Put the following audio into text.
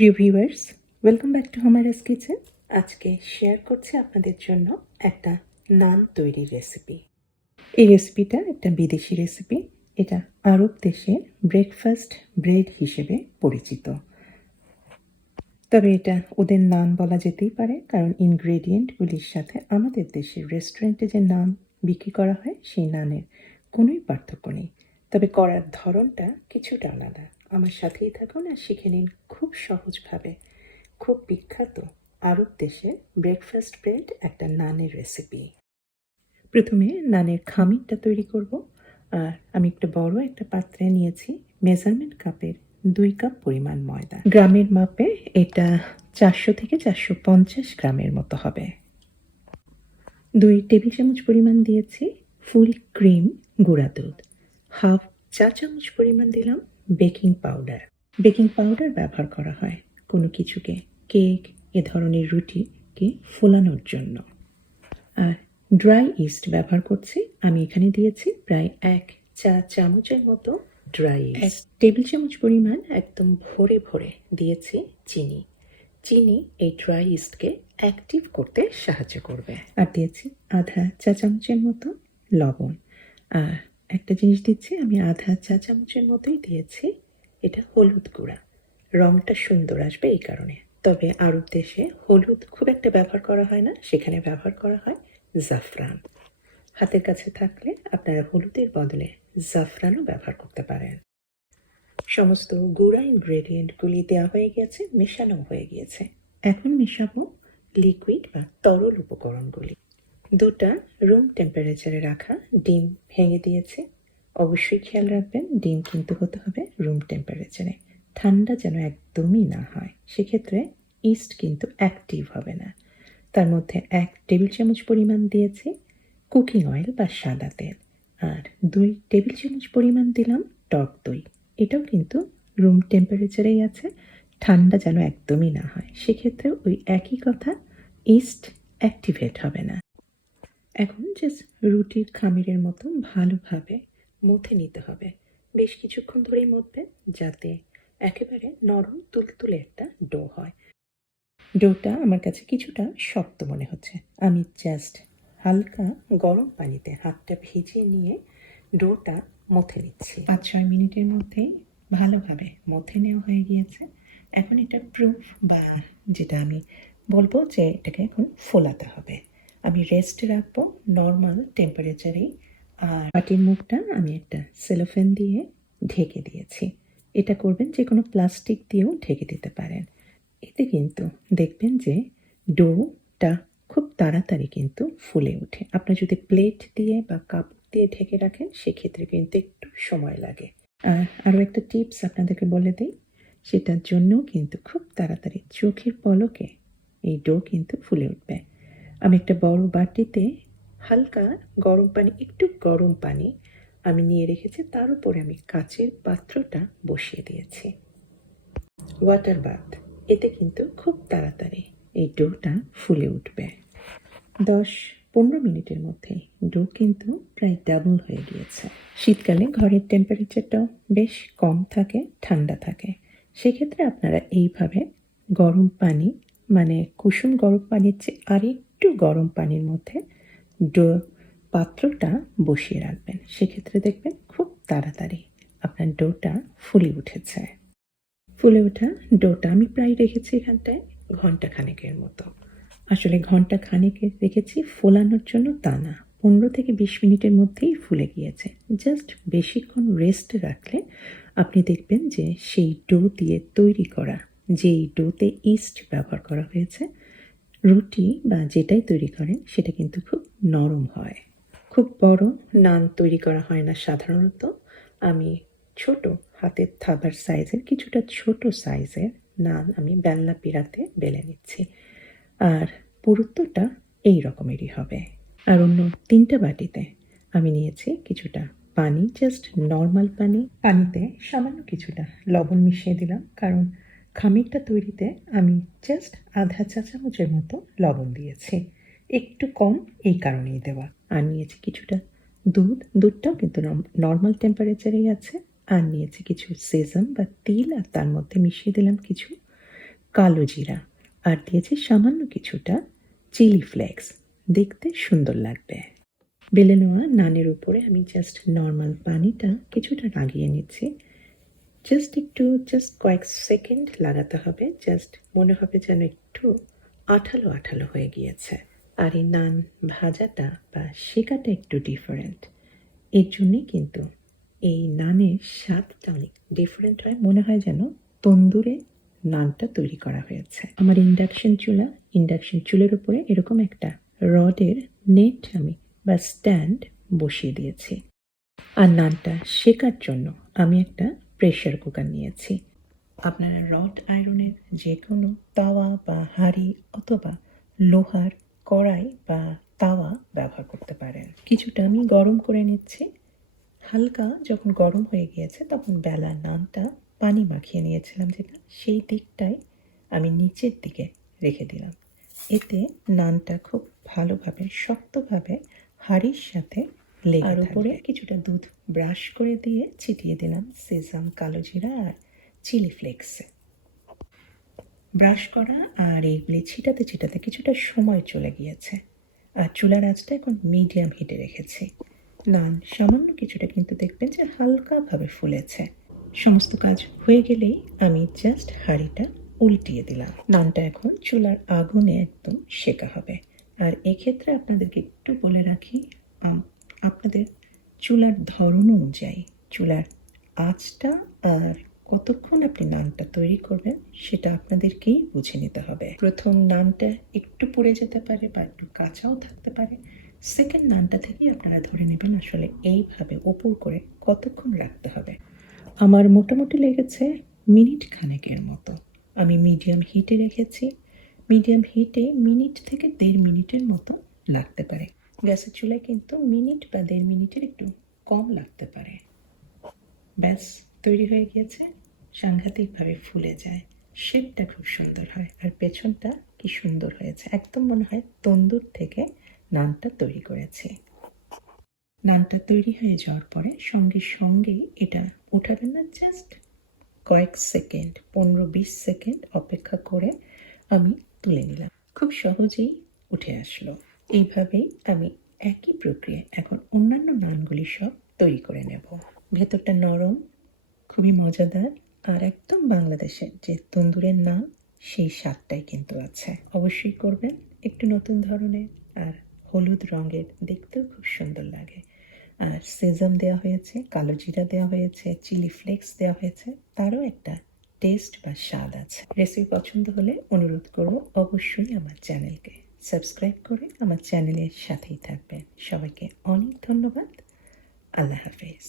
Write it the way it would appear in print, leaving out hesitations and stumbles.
প্রিয় viewers, welcome back to হামারাস kitchen. আজকে শেয়ার করছি আপনাদের জন্য একটা নান তৈরির রেসিপি। এই রেসিপিটা একটা বিদেশি রেসিপি। এটা আরব দেশে ব্রেকফাস্ট ব্রেড হিসেবে পরিচিত। তবে এটা ওদের নান বলা যেতেই পারে, কারণ ইনগ্রেডিয়েন্টগুলির সাথে আমাদের দেশের রেস্টুরেন্টে যে নান বিক্রি করা হয় সেই নানের কোনোই পার্থক্য নেই। তবে করার ধরনটা কিছুটা আলাদা। আমার সাথেই থাকুন আর শিখে নিন খুব সহজভাবে খুব বিখ্যাত আরব দেশের ব্রেকফাস্ট ব্রেড একটা নানের রেসিপি। প্রথমে নানের খামিরটা তৈরি করব। আর আমি একটা বড় একটা পাত্রে নিয়েছি মেজারমেন্ট কাপের 2 কাপ পরিমাণ ময়দা। গ্রামের মাপে এটা 400 থেকে 450 গ্রামের মতো হবে। 2 টেবিল চামচ পরিমাণ দিয়েছি ফুল ক্রিম গুঁড়া দুধ। হাফ চা চামচ পরিমাণ দিলাম বেকিং পাউডার। বেকিং পাউডার ব্যবহার করা হয় কোনো কিছুকে, কেক, এ ধরনের রুটিকে ফোলানোর জন্য। আর ড্রাই ইস্ট ব্যবহার করছি। আমি এখানে দিয়েছি প্রায় 1 চা চামচের মতো ড্রাই ইস্ট। 1 টেবিল চামচ পরিমাণ একদম ভরে ভরে দিয়েছি চিনি। চিনি এই ড্রাই ইস্টকে অ্যাক্টিভ করতে সাহায্য করবে। আর দিয়েছি আধা চা চামচের মতো লবণ। আর একটা জিনিস দিচ্ছি, আমি আধা চা চামচের মতোই দিয়েছি এটা হলুদ গুঁড়া। রঙটা সুন্দর আসবে এই কারণে। তবে আরব দেশে হলুদ খুব একটা ব্যবহার করা হয় না, সেখানে ব্যবহার করা হয় জাফরান। হাতের কাছে থাকলে আপনারা হলুদের বদলে জাফরানও ব্যবহার করতে পারেন। সমস্ত গুঁড়া ইনগ্রেডিয়েন্টগুলি দেওয়া হয়ে গেছে, মেশানো হয়ে গিয়েছে। এখন মেশাবো লিকুইড বা তরল উপকরণগুলি। 2টা রুম টেম্পারেচারে রাখা ডিম ভেঙে দিয়েছি। অবশ্যই খেয়াল রাখবেন ডিম কিন্তু হতে হবে রুম টেম্পারেচারে, ঠান্ডা যেন একদমই না হয়, সেক্ষেত্রে ইস্ট কিন্তু অ্যাক্টিভ হবে না। তার মধ্যে 1 টেবিল চামচ পরিমাণ দিয়েছি কুকিং অয়েল বা সাদা তেল। আর 2 টেবিল চামচ পরিমাণ দিলাম টক দই। এটাও কিন্তু রুম টেম্পারেচারেই আছে, ঠান্ডা যেন একদমই না হয়, সেক্ষেত্রে ওই একই কথা, ইস্ট অ্যাক্টিভেট হবে না। এখন জাস্ট রুটির খামিরের মতো ভালোভাবে মথে নিতে হবে। বেশ কিছুক্ষণ ধরেই মথবেন, যাতে একেবারে নরম তুলতুলে একটা ডো হয়। ডোটা আমার কাছে কিছুটা শক্ত মনে হচ্ছে। আমি জাস্ট হালকা গরম পানিতে হাতটা ভিজিয়ে নিয়ে ডোটা মথে নিচ্ছি। 5-6 মিনিটের মধ্যেই ভালোভাবে মথে নেওয়া হয়ে গিয়েছে। এখন এটা প্রুফ বা যেটা আমি বলবো যে এটাকে এখন ফোলাতে হবে। আমি রেস্টে রাখবো নর্মাল টেম্পারেচারেই। আর বাটির মুখটা আমি একটা সেলোফেন দিয়ে ঢেকে দিয়েছি। এটা করবেন যে কোনো প্লাস্টিক দিয়েও ঢেকে দিতে পারেন। এতে কিন্তু দেখবেন যে ডোটা খুব তাড়াতাড়ি কিন্তু ফুলে ওঠে। আপনার যদি প্লেট দিয়ে বা কাপড় দিয়ে ঢেকে রাখেন সেক্ষেত্রে কিন্তু একটু সময় লাগে। আর আরও একটা টিপস আপনাদেরকে বলে দিই, সেটার জন্যও কিন্তু খুব তাড়াতাড়ি চোখের পলকে এই ডো কিন্তু ফুলে উঠবে। আমি একটা বড় বাটিতে হালকা গরম পানি, একটু গরম পানি আমি নিয়ে রেখেছি, তার উপরে আমি কাচের পাত্রটা বসিয়ে দিয়েছি। ওয়াটার বাথ, এতে কিন্তু খুব তাড়াতাড়ি এই ডোটা ফুলে উঠবে। 10-15 মিনিটের মধ্যে ডো কিন্তু প্রায় ডাবল হয়ে গিয়েছে। শীতকালে ঘরের টেম্পারেচারটাও বেশ কম থাকে, ঠান্ডা থাকে, সেক্ষেত্রে আপনারা এইভাবে গরম পানি, মানে কুসুম গরম পানির চেয়ে আরেকটু গরম পানির মধ্যে ডো পাত্রটা বসিয়ে রাখবেন। সেক্ষেত্রে দেখবেন খুব তাড়াতাড়ি আপনার ডোটা ফুলে উঠেছে। ফুলে ওঠা ডোটা আমি প্রায় রেখেছি এখানটায় ঘন্টা খানেকের মতো। আসলে ঘন্টা খানেকে রেখেছি ফোলানোর জন্য তা না, 15 থেকে 20 মিনিটের মধ্যেই ফুলে গিয়েছে। জাস্ট বেশিক্ষণ রেস্ট রাখলে আপনি দেখবেন যে সেই ডো দিয়ে তৈরি করা, যেই ডোতে ইস্ট ব্যবহার করা হয়েছে, রুটি বা যেটাই তৈরি করেন সেটা কিন্তু খুব নরম হয়। খুব বড় নান তৈরি করা হয় না সাধারণত। আমি ছোট হাতের থাবার সাইজের, কিছুটা ছোট সাইজের নান আমি বেলনা পিঁড়াতে বেলে নিচ্ছি। আর পুরুত্বটা এই রকমেরই হবে। আর অন্য 3টা বাটিতে আমি নিয়েছি কিছুটা পানি, জাস্ট নর্মাল পানি। পানিতে সামান্য কিছুটা লবণ মিশিয়ে দিলাম, কারণ খামিরটা তৈরিতে আমি জাস্ট আধা চা চামচের মতো লবণ দিয়েছি, একটু কম এই কারণেই দেওয়া। আর নিয়েছি কিছুটা দুধ, দুধটাও কিন্তু নর্মাল টেম্পারেচারেই আছে। আর নিয়েছি কিছু সেসাম বা তিল, আর তার মধ্যে মিশিয়ে দিলাম কিছু কালো জিরা আর দিয়েছি সামান্য কিছুটা চিলি ফ্লেক্স, দেখতে সুন্দর লাগবে। বেলে নেওয়া নানের উপরে আমি জাস্ট নর্মাল পানিটা কিছুটা লাগিয়ে নিচ্ছি। জাস্ট কয়েক সেকেন্ড লাগাতে হবে, জাস্ট মনে হবে যেন একটু আঠালো আঠালো হয়ে গিয়েছে। আর এই নান ভাজাটা বা শেকাটা একটু ডিফারেন্ট, এর জন্যে কিন্তু এই নানের স্বাদটা অনেক ডিফারেন্ট হয়, মনে হয় যেন তন্দুরে নানটা তৈরি করা হয়েছে। আমার ইন্ডাকশন চুলের উপরে এরকম একটা রডের নেট আমি বা স্ট্যান্ড বসিয়ে দিয়েছি। আর নানটা শেকার জন্য আমি একটা প্রেসার কুকার নিয়েছি। আপনারা রড আয়রনের যে কোনো তাওয়া বা হাঁড়ি অথবা লোহার কড়াই বা তাওয়া ব্যবহার করতে পারেন। কিছুটা আমি গরম করে নিচ্ছি। হালকা যখন গরম হয়ে গিয়েছে তখন বেলা নানটা পানি মাখিয়ে নিয়েছিলাম যেটা, সেই দিকটাই আমি নিচের দিকে রেখে দিলাম। এতে নানটা খুব ভালোভাবে শক্তভাবে হাঁড়ির সাথে লেগে থাকবে। আর উপরে কিছুটা দুধ ব্রাশ করে দিয়ে ছিটিয়ে দিলাম সেসাম, কালো জিরা আর চিলি ফ্লেক্সে। ব্রাশ করা আর এইগুলি ছিটাতে ছিটাতে কিছুটা সময় চলে গিয়েছে। আর চুলার আঁচটা এখন মিডিয়াম হিটে রেখেছি। নান সামান্য কিছুটা কিন্তু দেখবেন যে হালকাভাবে ফুলেছে। সমস্ত কাজ হয়ে গেলেই আমি জাস্ট হাঁড়িটা উল্টিয়ে দিলাম। নানটা এখন চুলার আগুনে একদম সেকা হবে। আর এক্ষেত্রে আপনাদেরকে একটু বলে রাখি, আপনাদের চুলার ধরন অনুযায়ী চুলার আঁচটা আর কতক্ষণ আপনি নানটা তৈরি করবেন সেটা আপনাদেরকেই বুঝে নিতে হবে। প্রথম নানটা একটু পুড়ে যেতে পারে বা একটু কাঁচাও থাকতে পারে। সেকেন্ড নানটা থেকেই আপনারা ধরে নেবেন আসলে এইভাবে ওপর করে কতক্ষণ রাখতে হবে। আমার মোটামুটি লেগেছে মিনিট খানেকের মতো। আমি মিডিয়াম হিটে রেখেছি। মিডিয়াম হিটে মিনিট থেকে 1.5 মিনিটের মতো লাগতে পারে। গ্যাসের চুলায় কিন্তু মিনিট বা 1.5 মিনিটের একটু কম লাগতে পারে। ব্যাস তৈরি হয়ে গিয়েছে। সাংঘাতিকভাবে ফুলে যায়, শেপটা খুব সুন্দর হয় আর পেছনটা কি সুন্দর হয়েছে, একদম মনে হয় তন্দুর থেকে নানটা তৈরি করেছি। নানটা তৈরি হয়ে যাওয়ার পরে সঙ্গেই এটা উঠাবেন না, জাস্ট কয়েক সেকেন্ড 15-20 সেকেন্ড অপেক্ষা করে আমি তুলে নিলাম। খুব সহজেই উঠে আসলো। এইভাবেই আমি একই প্রক্রিয়া এখন অন্যান্য নানগুলি সব তৈরি করে নেব। ভেতরটা নরম, খুবই মজাদার আর একদম বাংলাদেশের যে তন্দুরের নান সেই স্বাদটাই কিন্তু আছে। অবশ্যই করবেন, একটু নতুন ধরনের আর হলুদ রঙের, দেখতেও খুব সুন্দর লাগে। আর সেজাম দেওয়া হয়েছে, কালো জিরা দেওয়া হয়েছে, চিলি ফ্লেক্স দেওয়া হয়েছে, তারও একটা টেস্ট বা স্বাদ আছে। রেসিপি পছন্দ হলে অনুরোধ করব অবশ্যই আমার চ্যানেলকে সাবস্ক্রাইব করে আমার চ্যানেলের সাথেই থাকবেন। সবাইকে অনেক ধন্যবাদ। আল্লাহ হাফেজ।